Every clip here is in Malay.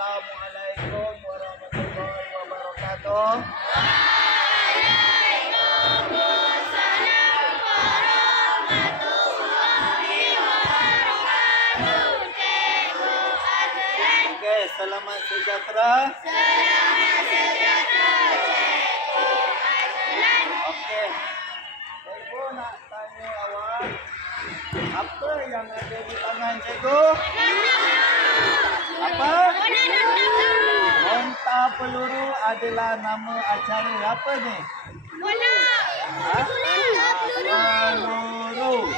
Assalamualaikum warahmatullahi wabarakatuh. Waalaikumsalam warahmatullahi wabarakatuh. Cikgu Azlan. Okey, selamat sejahtera. Selamat sejahtera, Cikgu Azlan. Okey. Cikgu nak tanya awak, apa yang ada di tangan cikgu? Apa? Lontar peluru adalah nama acara apa ni? Bola. Ha? Peluru.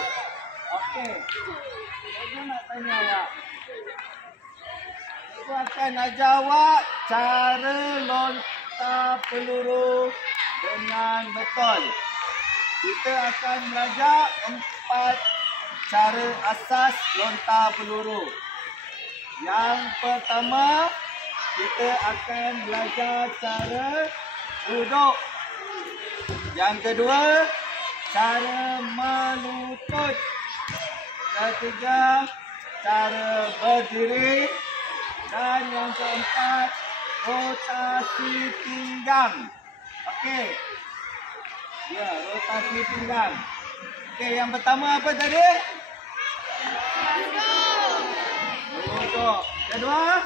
Okey. Cikgu nak tanya awak. Cikgu akan ajar awak cara lontar peluru dengan betul. Kita akan belajar 4 cara asas lontar peluru. Yang pertama, kita akan belajar cara duduk. Yang kedua, cara melutut. Ketiga, cara berdiri. Dan yang keempat, rotasi pinggang. Okey. Ya, rotasi pinggang. Okey, yang pertama apa tadi? Duduk. Kedua?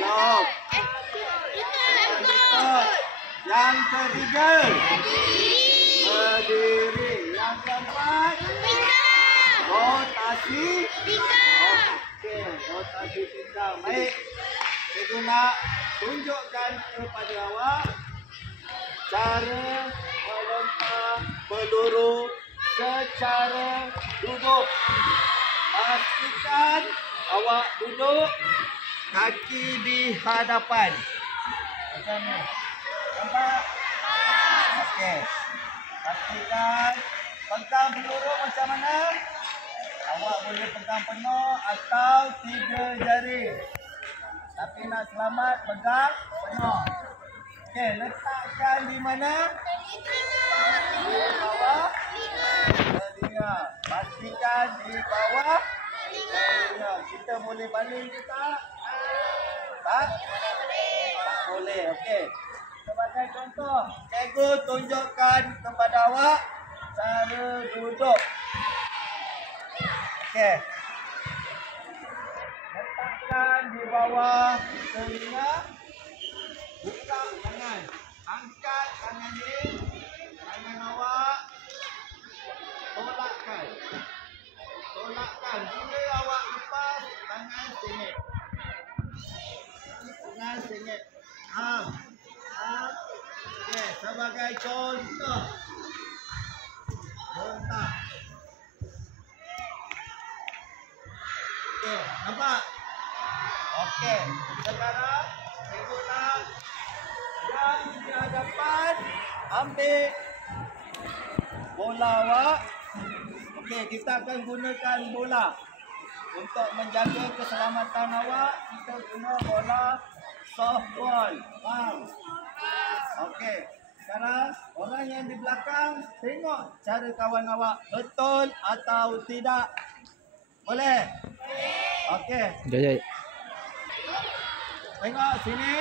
Elok. Duduk. Yang ketiga? Berdiri. Yang keempat? Rotasi pinggang. Okey, rotasi pinggang. Baik. Cikgu nak tunjukkan kepada awak cara melontar peluru secara duduk. Pastikan awak duduk kaki di hadapan. Macam ni. Nampak? Okey. Pastikan pegang peluru macam mana? Awak boleh pegang penuh atau 3 jari. Tapi nak selamat pegang penuh. Okey, letakkan di mana? Di bawah telinga. Pastikan di bawah telinga. Kita boleh baling ke tak? Tak? Tak boleh. Okey. Sebagai contoh, cikgu tunjukkan kepada awak cara duduk. Okey. Letakkan di bawah telinga. Buka tangan. Angkat tangan ni. Tangan awak. Tolakkan. Tolakkan. Bila awak lepas, tangan sengit. Tangan sengit. Okey, sebagai contoh. Lontar. Okey, nampak? Okey, sekarang cikgu nak yang di hadapan ambil bola awak. Okey, kita akan gunakan bola untuk menjaga keselamatan awak. Kita guna bola softball. Faham? Okey, sekarang orang yang di belakang tengok cara kawan awak betul atau tidak. Boleh? Okey. Jaya. Tengok sini.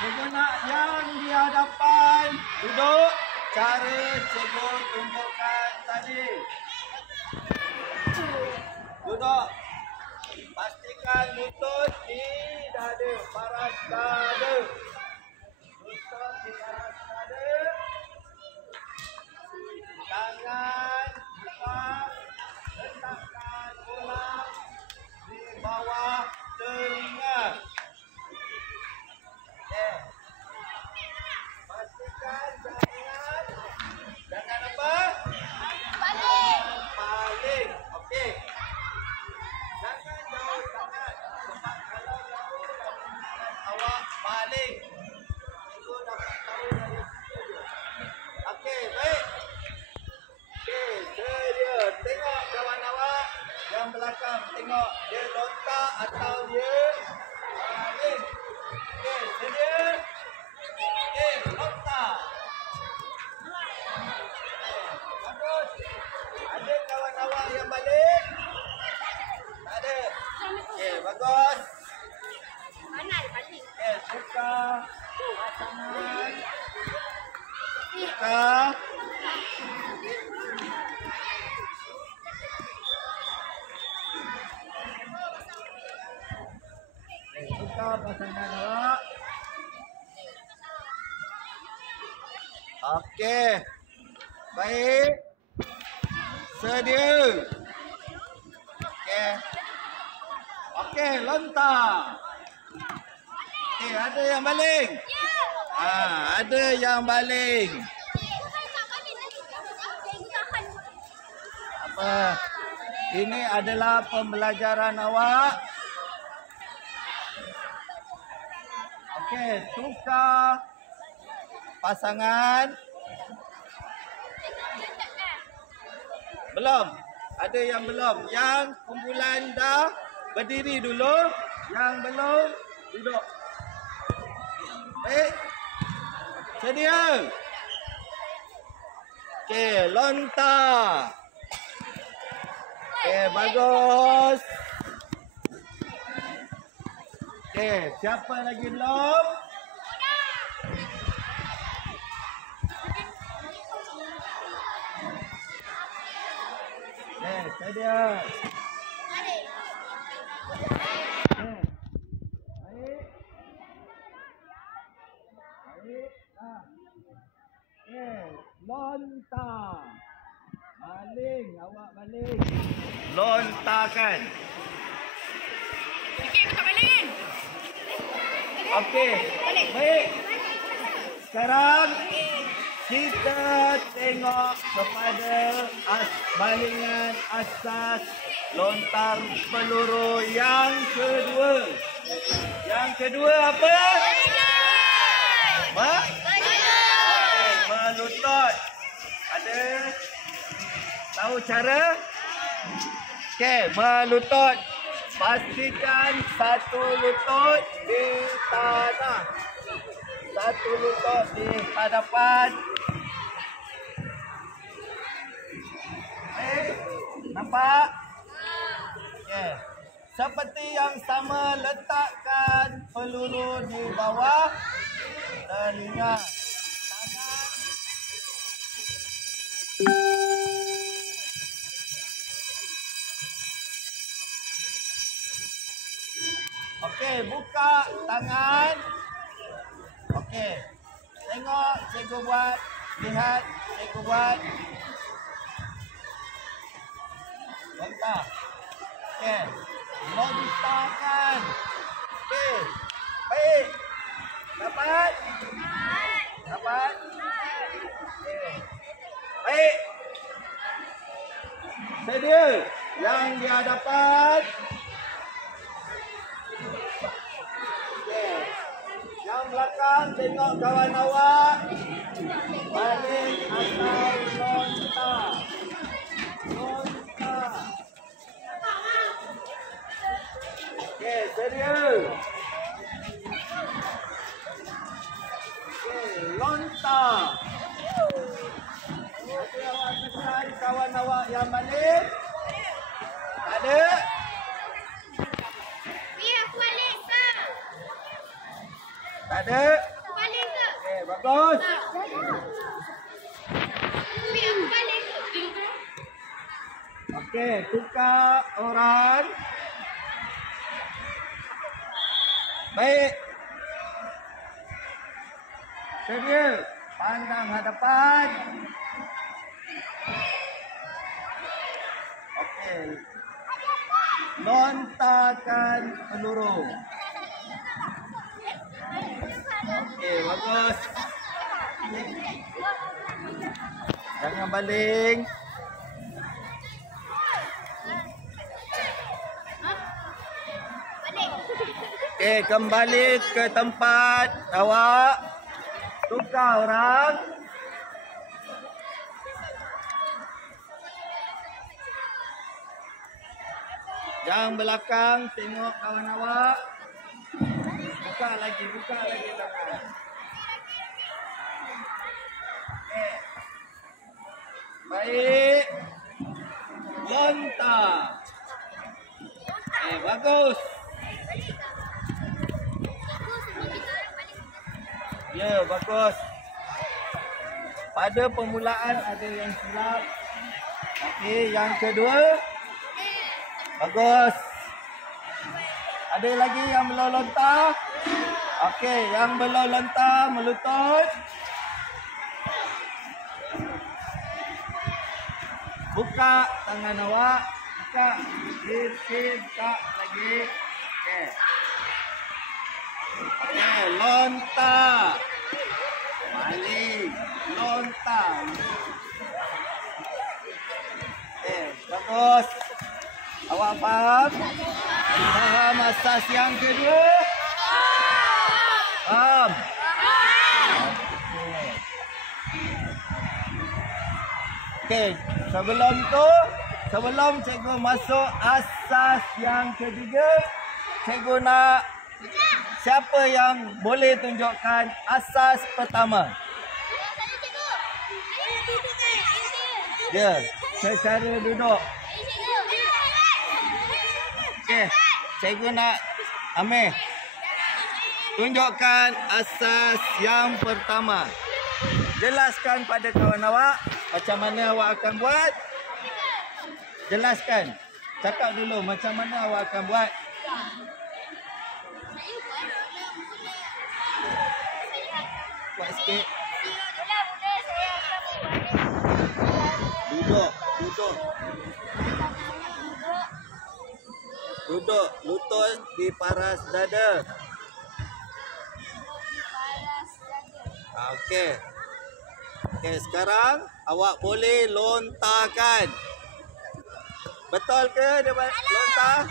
Cikgu nak yang di hadapan duduk cara cikgu tunjukkan tadi. Duduk. Pastikan lutut di dada, paras dada. Lutut di paras dada. Tangan buka. Letakkan bola di bawah telinga. Okey. Pastikan jangan apa? Paling. Okey. Jangan jauh sangat. Sebab kalau jauh awak paling. Itu dapat tahu dari situ je. Okey, baik. Okey, sedia. Tengok kawan awak yang belakang. Tengok dia lontar atau dia paling. Okey, sedia. Okey, lontar. Bagus. Ada kawan awak yang balik? Tak ada. Okey, bagus. Mana ada balik? Okey, buka pasangan. Buka. Buka pasangan awak. Okey. Baik. Sedia. Okey. Okey, lontar. Okey, ada yang baling? Ada yang baling. Apa? Ini adalah pembelajaran awak. Okey, tukar pasangan. Belum. Ada yang belum. Yang kumpulan dah berdiri dulu. Yang belum, duduk. Baik. Sedia. Okey, lontar. Okey, bagus. Okey, siapa lagi belum? Okey, sedia. Okey. Baik. Baik. Okey, lontar. Baling, awak baling. Lontarkan. Okey, aku tak balingin. Okey. Baik. Sekarang kita tengok kepada balingan asas lontar peluru yang kedua. Yang kedua apa? Apa? Okey, melutut. Ada tahu cara? Okey, melutut. Pastikan satu lutut di tanah. Satu lutut di hadapan. Nampak? Okey. Seperti yang sama, letakkan peluru di bawah telinga. Okey, buka tangan. Okey. Tengok cikgu buat. Lihat cikgu buat. Lontar. Okey. Lontarkan. Okey. Baik. Dapat? Dapat? Okey. Baik. Sedia. Yang dia dapat. Yang belakang tengok kawan awak. Baling atau lontar. Lontar. Okey, sedia. Okey, lontar. Okey, awak kesan kawan awak yang baling. Ada? Biar aku balik ke. Tak ada? Aku balik ke. Okey, bagus. Biar aku balik ke. Okey, tukar orang. Baik. Sedia. Pandang hadapan. Okey. Lontarkan peluru. Okey, bagus. Jangan baling. Okey, kembali ke tempat awak. Tukar orang. Yang belakang tengok kawan awak. Buka lagi tangan. Okey. Baik. Lontar. Bagus. Ya, bagus. Pada permulaan ada yang silap. Okey, yang kedua. Bagus. Ada lagi yang belum lontar? Okey, yang belum lontar melutut. Buka tangan awak. Buka. Buka lagi. Okey. Okey, lontar. Balik. Lontar. Okey, bagus. Awak faham? Faham asas yang kedua? Faham? Okey, sebelum cikgu masuk asas yang ketiga, cikgu nak siapa yang boleh tunjukkan asas pertama? Ya, secara duduk. Okey, cikgu nak Amir tunjukkan asas yang pertama. Jelaskan pada kawan awak macam mana awak akan buat. Jelaskan. Cakap dulu macam mana awak akan buat. Buat sikit. Duduk. Duduk, lutut di paras dada. Okey. Okey, sekarang awak boleh lontarkan. Betul ke dia lontar?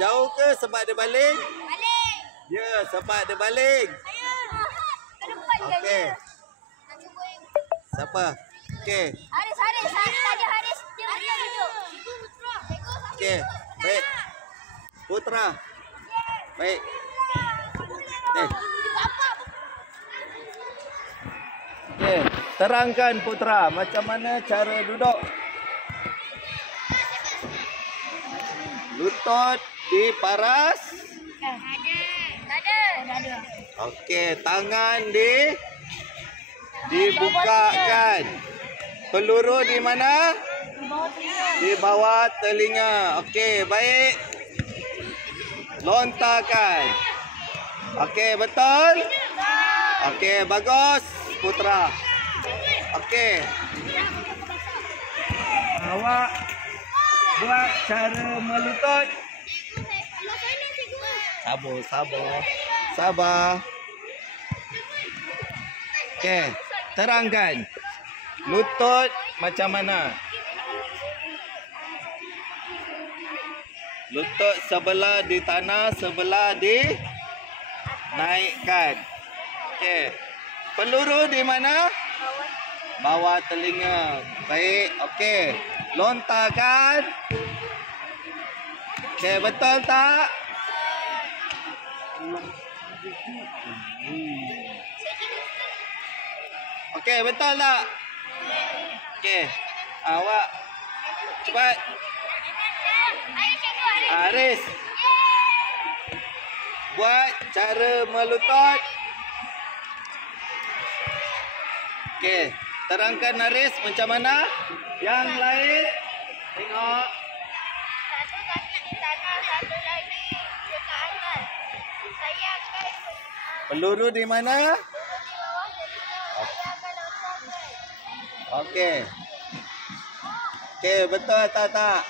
Jauh ke sebab dia baling? Balik. Ya, sebab dia baling. Okey. Siapa? Okey. Haris. Tadi Haris dia duduk. Okey. Baik. Putra. Baik. Okey, terangkan Putra macam mana cara duduk. Lutut di paras. Dada. Okey, tangan dibukakan. Peluru di mana? Di bawah telinga. Okey, baik. Lontarkan. Okey, betul? Okey, bagus Putra. Okey. Awak buat cara melutut. Sabar. Okey, terangkan. Lutut macam mana? Lutut sebelah di tanah, sebelah naikkan. Okey. Peluru di mana? Bawah telinga. Baik, okey. Lontarkan. Okey, betul tak? Okey, betul tak? Okey. Awak cepat. Haris. Buat cara melutut. Okey, terangkan Haris macam mana? Yang lain tengok. Satu kaki di tanah, satu lagi dekat atas. Saya akan Peluru di mana? duduk di bawah telinga. Saya akan lontarkan. Okey. Okey, betul tak?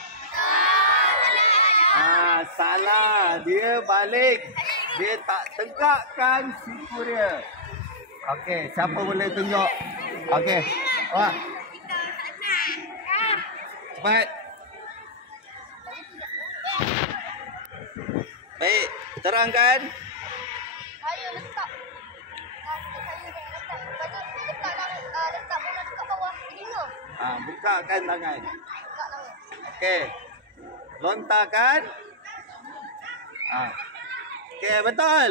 Salah. Dia balik. Dia tak tegakkan siku dia. Okey, siapa boleh tunjuk? Okey. Wah. Cepat. Baik, terangkan. Ayo letak. Letak bola dekat bawah telinga. Bukakan tangan. Dekat tangan. Okey. Lontarkan. Okey, betul.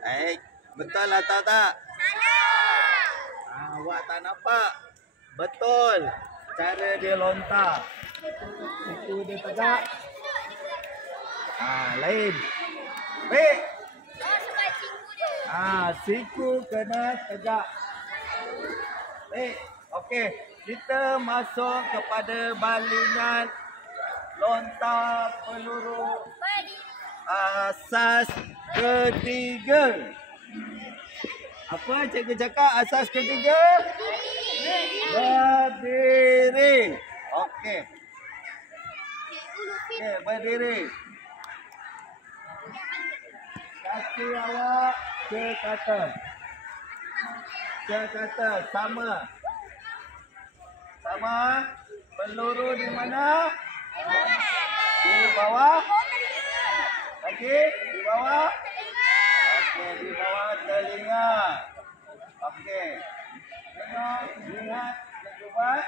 Baik, betul atau tak? Awak tak nampak. Betul. Cara dia lontar. Siku dia tegak. Lain. Baik. Oh, sebab cikgu dia. Siku kena tegak. Baik. Okey. Kita masuk kepada balingan lontar peluru asas ketiga. Apa cikgu cakap asas ketiga? Berdiri. Okey. Okey, berdiri. Kaki awak sekata. Sekata sama. Sama. Peluru di mana? Di bawah. Lagi di bawah. Okey, di bawah telinga. Okey. Tengok, lihat, buat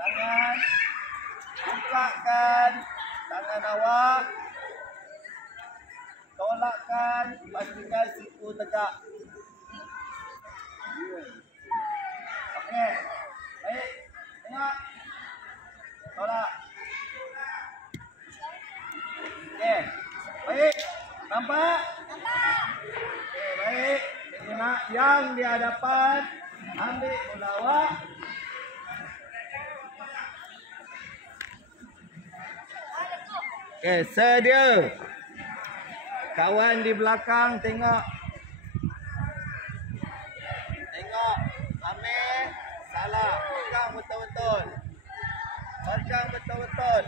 tangan. Bukakan tangan awak. Tolakkan, pastikan siku tegak. Okey. Baik. Tengok. Tolak. Okey. Baik. Nampak? Okey, baik. Cikgu nak yang di hadapan ambil bola awak. Okey, sedia. Kawan di belakang tengok. Tengok. Ambil. Salah. Pegang betul-betul. Pegang betul-betul.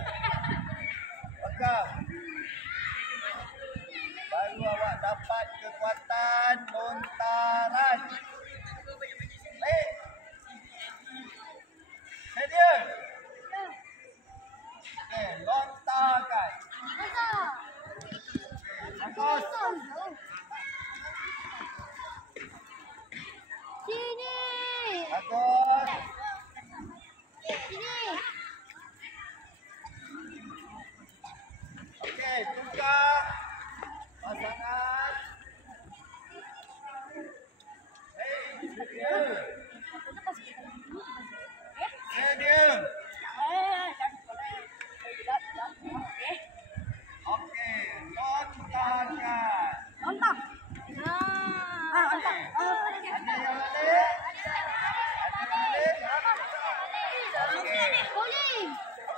Pegang. Baru awak dapat kekuatan lontaran. Baik. Sedia. Okey, lontarkan. Bagus. Sini. Bagus. Sini. Okey, tukar pasangan. Sedia. Sedia. Okey, lontarkan. Lontar. Lontar. Ada yang balik? Ada yang balik? Okey. Boleh.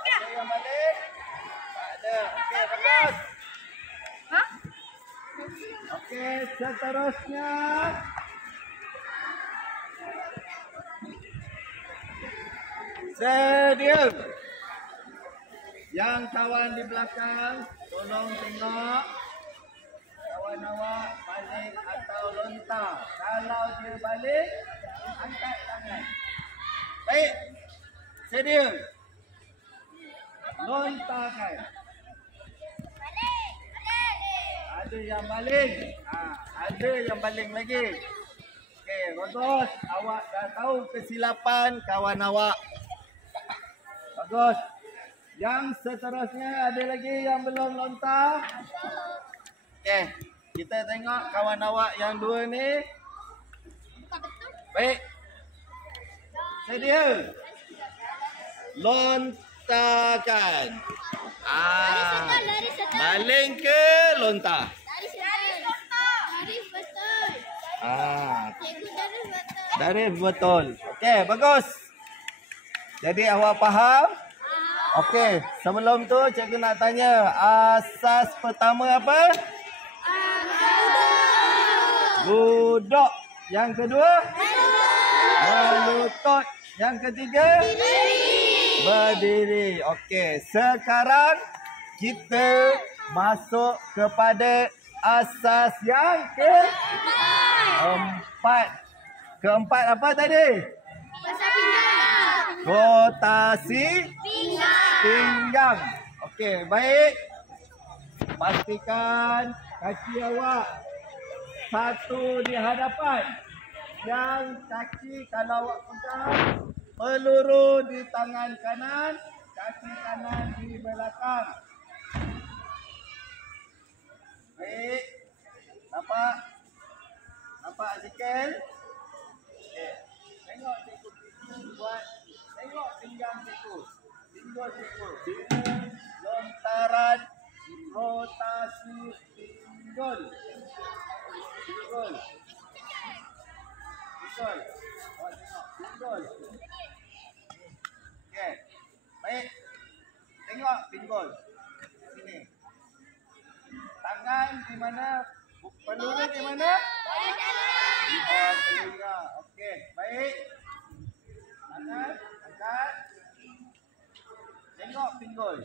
Ada yang balik? Tak ada. Okey, bagus. Ha? Okey, seterusnya. Sedia. Yang kawan di belakang, tolong tengok. Kawan awak balik atau lontar. Kalau dia balik, angkat tangan. Baik. Sedia. Lontarkan. Ada yang baling. Ada yang baling lagi. Okey, bagus. Awak dah tahu kesilapan kawan awak. Bagus. Yang seterusnya ada lagi yang belum lontar. Okey, kita tengok kawan awak yang dua ni. Baik. Sedia. Lontarkan. Lari setel. Baling ke lontar? Lari lontar. Lari betul. Cikgu dari betul. Dari betul. Okey, bagus. Jadi awak faham? Okey, sebelum tu cikgu nak tanya, asas pertama apa? Duduk. Yang kedua? Melutut. Yang ketiga? Berdiri. Okey, sekarang kita masuk kepada asas yang keempat. Keempat apa tadi? Pasal pinggang. Rotasi Pinggang. pinggang. Okey, baik. Pastikan kaki awak satu di hadapan. Yang kaki kalau awak pegang, peluru di tangan kanan, kaki kanan di belakang. Baik. Nampak? Nampak Azikal? Okey. Tengok cikgu buat. Tengok pinggang cikgu. pinggul. Lontaran, rotasi pinggul. Pinggul. Pinggul. Oh, tengok. Pinggul. Okey. Baik. Tengok pinggul. Sini. Tangan di mana? Peluru di mana? Oh, telinga. Okey. Baik. Tangan. Angkat. Tengok pinggul.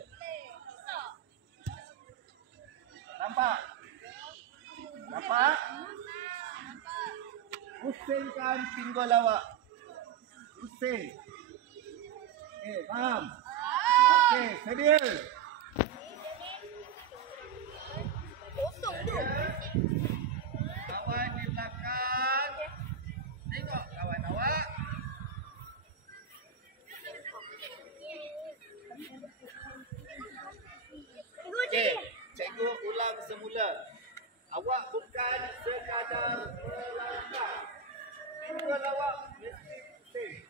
Nampak? Nampak? Pusingkan pinggul awak. Pusing. Okey, faham? Okey, sedia. Kawan di belakang. Tengok kawan awak. Okey, cikgu ulang semula. Awak bukan sekadar melangkah. Pinggul awak mesti pusing.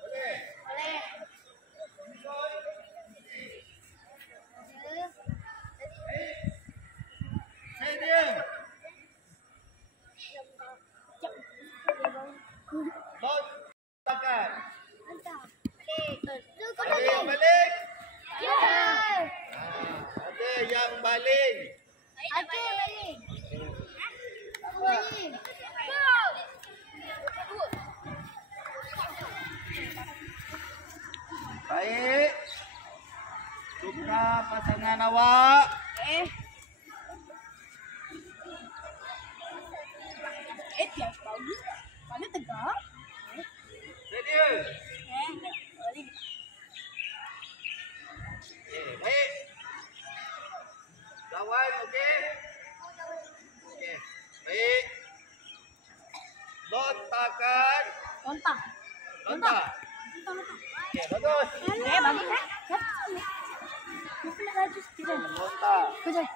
Boleh? Pinggul. Sedia. Lontakan. Ada yang balik? Ada yang balik. Baik. Tukar pasangan awak. Tiap bagus. Mana tegak? Sedia. Baik. Kawan, okey? Okey. Baik. Lontakan. Lontar. Lontar. Okey, bagus. Bagus kan? Kenapa nak laju sekejap? Lontar. Kejap.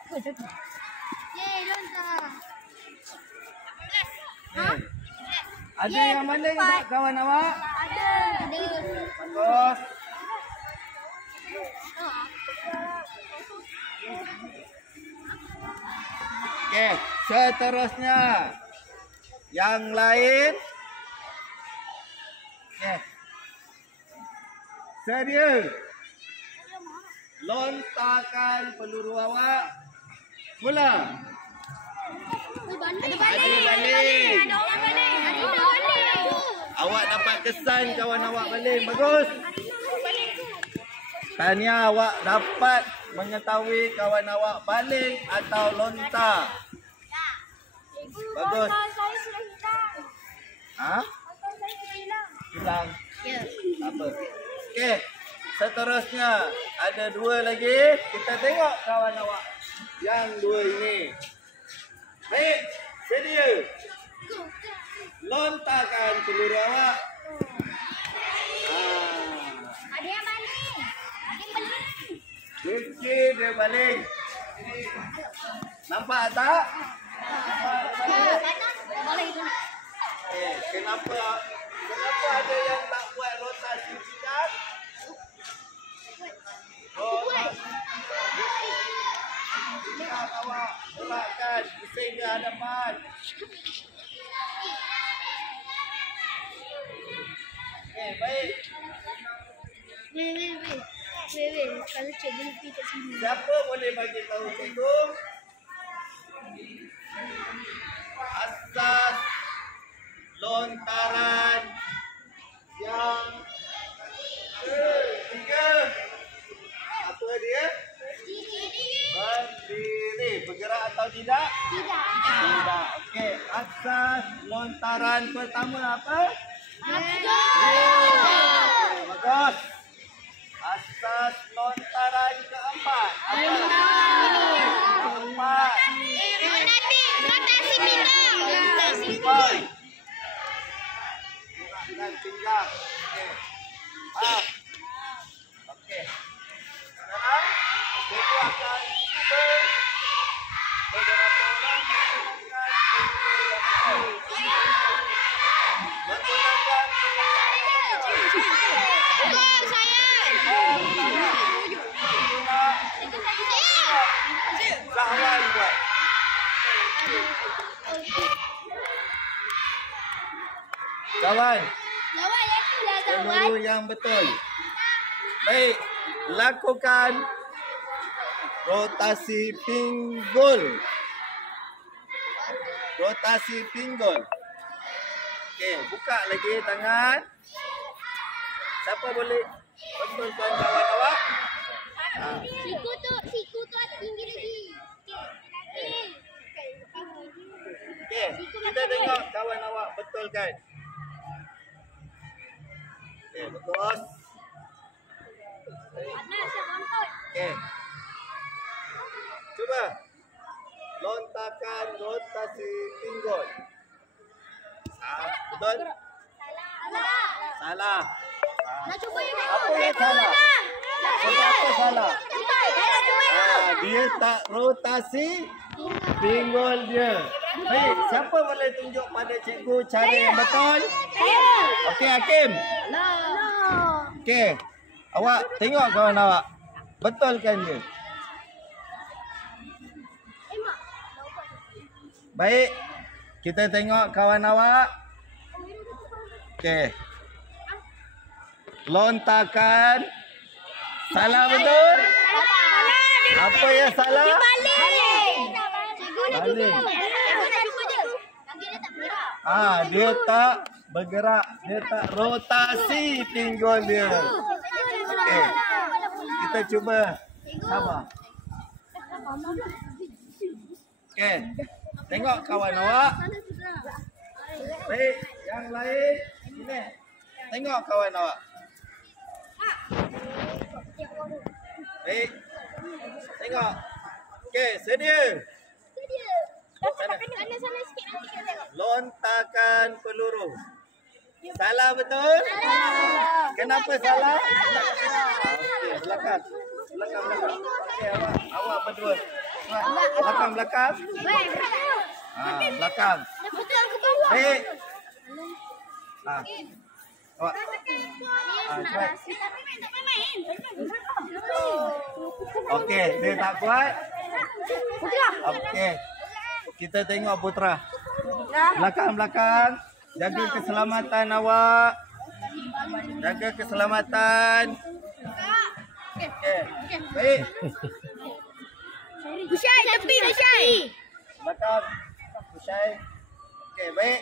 Yeay, lontar. Ada yang mana kawan awak? Ada. Bagus. Okey, seterusnya. Yang lain. Okey. Sedia. Lontarkan peluru awak. Mula. Ada balik. Ada orang balik. Ada orang balik. Awak dapat kesan kawan awak balik. Bagus. Tahniah, awak dapat mengetahui kawan awak balik atau lontar. Bagus. Saya sudah hilang. Ha? Saya sudah hilang. Hilang. Ya. Apa? Okey. Seterusnya ada dua lagi. Kita tengok kawan awak. Yang dua ini. Baik. Sedia. Lontarkan peluru awak. Ada yang balik. Mungkin dia balik. Nampak tak? Boleh itu. Kenapa ada yang tak buat rotasi pinggang? Pinggang awak gerakkan pusing ke hadapan. Okey, baik. Wait. Kalau cikgu pergi kat sini. Siapa boleh bagi tahu cikgu? Asas lontaran yang ketiga. Apa dia? Berdiri. Bergerak atau tidak? Tidak. Okey. Asas lontaran pertama apa? Bagus. Asas lontaran keempat. Apa? Keempat. Baik. Gerakkan pinggang. Okey. Faham? Okey. Sekarang kita akan cuba beberapa orang menggunakan peluru yang betul. Zahwan buat. Kawan, peluru yang betul. Baik, lakukan rotasi pinggul. Rotasi pinggul. Okey, buka lagi tangan. Siapa boleh betulkan kawan awak? Siku tu ada tinggi lagi. Okey, kita tengok kawan awak betulkan. Okey, betul. Okey. Cuba lontarkan rotasi pinggul. Betul? Salah. Nak cuba yang Apa yang salah? Kenapa salah? Dia tak rotasi pinggul dia. Baik, siapa boleh tunjuk pada cikgu cara yang betul? Okey, Hakim. Okey. Awak tengok kawan awak. Betulkan dia. Baik. Kita tengok kawan awak. Okey. Lontarkan. Salah betul? Apa yang salah? Balik. Dia tak bergerak. Dia tak rotasi pinggul dia. Okey. Kita cuba. Sabar. Okey. Tengok kawan awak. Baik, yang lain sini. Tengok kawan awak. Baik. Tengok. Okey, sedia. Sana sikit nanti kita tengok. Lontarkan peluru. Salah betul? Kenapa salah? Okey, belakang. Belakang. Okey, awak berdua. Belakang. Belakang. Baik. Awak. Cepat. Okey, dia tak kuat. Okey. Kita tengok Putra. Belakang. Jaga keselamatan awak. Jaga keselamatan. Okey. Baik. Syai, tepi dah Syai. Belakang. Syai. Okey, baik.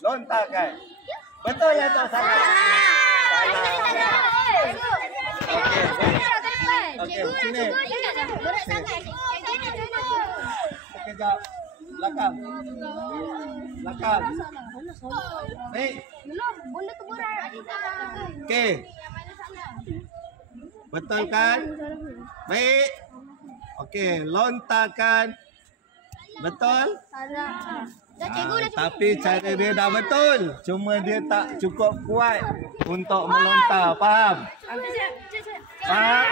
Lontarkan. Betul atau salah? Salah. Okey, sini. Sekejap. Belakang. Baik. Okey. Betulkan? Baik. Okey, lontarkan. Betul? Tapi cara dia dah betul. Cuma dia tak cukup kuat untuk melontar. Faham? Faham?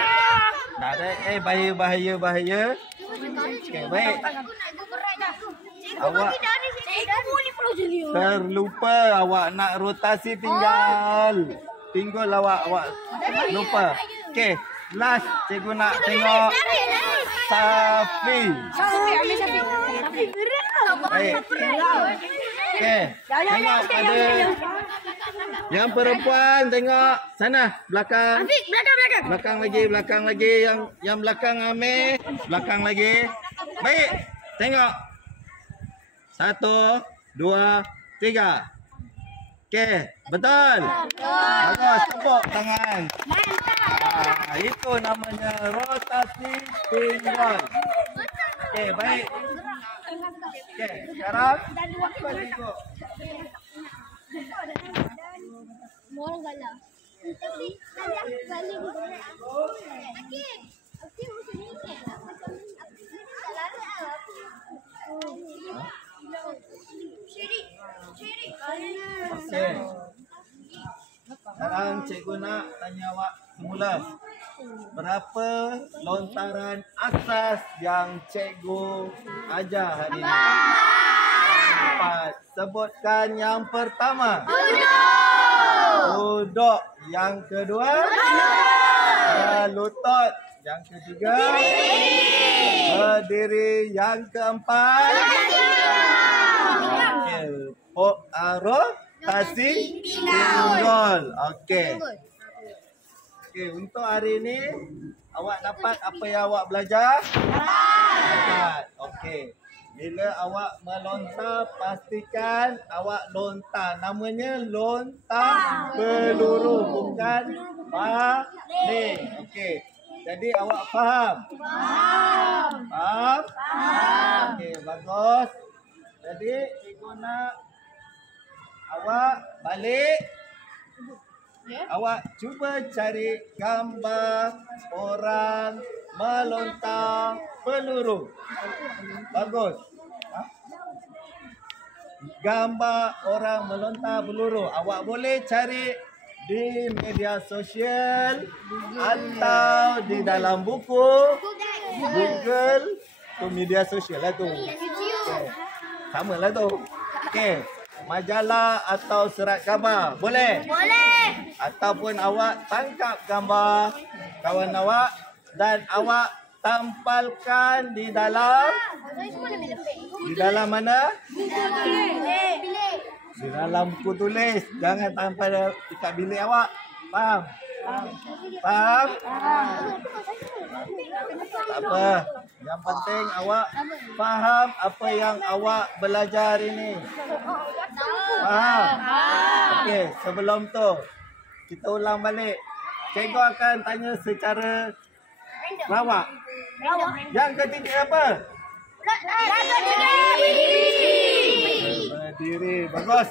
Tak ada. Bahaya. Okey, baik. Awak terlupa awak nak rotasi pinggul awak lupa. Okey, last cikgu nak tengok Safi. Baik. Okey, tengok pada yang perempuan, tengok sana belakang. Belakang lagi yang belakang Amir, belakang lagi. Baik. Tengok. 1 2 3. Okey, betul. Bagus, tepuk tangan. Itu namanya rotasi pinggul. Okey, baik. Okey, sekarang apa cikgu? Morang galah. Tapi balik Okey, macam ni. Okey. Sekarang cikgu nak tanya awak semula. Berapa lontaran asas yang cikgu ajar hari ini? 4. Sebutkan yang pertama. Duduk. Yang kedua. Lutut. Yang ketiga. Berdiri. Yang keempat. Rotasi pinggul. Okey. Okey, untuk hari ini awak dapat apa yang awak belajar? Dapat. Okey. Bila awak melontar, pastikan awak lontar. Namanya lontar peluru, bukan baling. Okey. Jadi awak faham? Faham? Okey, bagus. Jadi cikgu nak awak balik. Awak cuba cari gambar orang melontar peluru. Bagus. Gambar orang melontar peluru. Awak boleh cari di media sosial atau di dalam buku Google. Tu media sosial lah tu. Okay. Sama lah tu. Okey. Majalah atau surat khabar. Boleh? Boleh. Ataupun awak tangkap gambar kawan awak dan awak tampalkan di dalam mana? Di dalam buku tulis. Jangan tampal dekat bilik awak. Faham? Faham? Tak apa. Yang penting awak faham apa yang awak belajar ini. Faham? Okey, sebelum tu kita ulang balik. Cikgu akan tanya secara rawak. Yang ketiga apa? Berdiri. Bagus.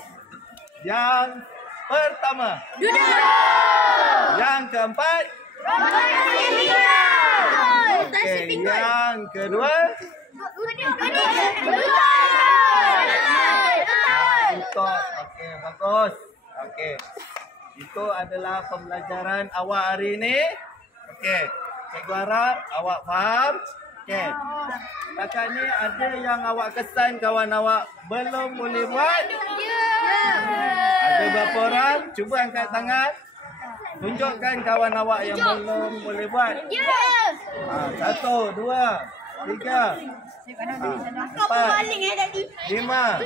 Yang pertama. Duduk. Yang keempat. Okey, yang kedua. Lutut. Okey, bagus. Okey. Itu adalah pembelajaran awak hari ini. Okey. Cikgu harap awak faham. Okey. Setakat ni ada yang awak kesan kawan awak belum boleh buat? Ada berapa orang? Cuba angkat tangan. Tunjukkan kawan awak yang belum boleh buat. 1, 2, 3, 4, 5.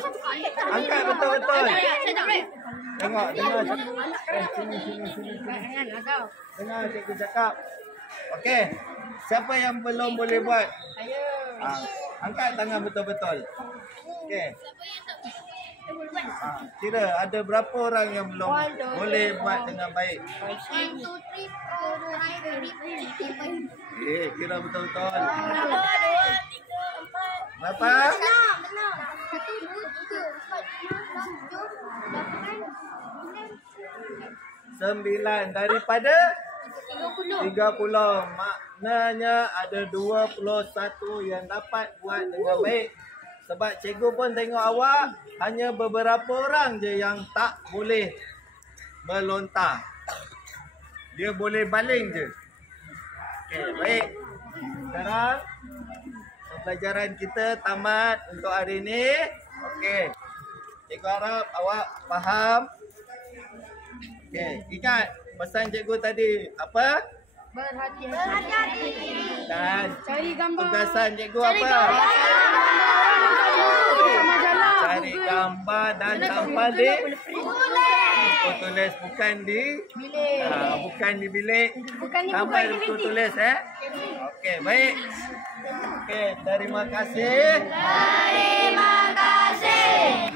Angkat betul-betul. Tengok, dengar. Sini. Dengar cikgu cakap. Okey. Siapa yang belum boleh buat? Angkat tangan betul-betul. Okey. Kira ada berapa orang yang belum boleh buat dengan baik? Kira betul-betul. Berapa? 9 daripada 30. Maknanya ada 21 yang dapat buat dengan baik. Sebab cikgu pun tengok awak hanya beberapa orang je yang tak boleh melontar. Dia boleh baling je. Okey, baik. Sekarang pembelajaran kita tamat untuk hari ini. Okey. Cikgu harap awak faham. Okey, ingat pesan cikgu tadi apa? Berhati-hati. Dan tugasan cikgu apa? Cari gambar dan tampal di buku tulis, bukan di bilik. Tampal di buku tulis Okey, baik. Okey, terima kasih. Terima kasih.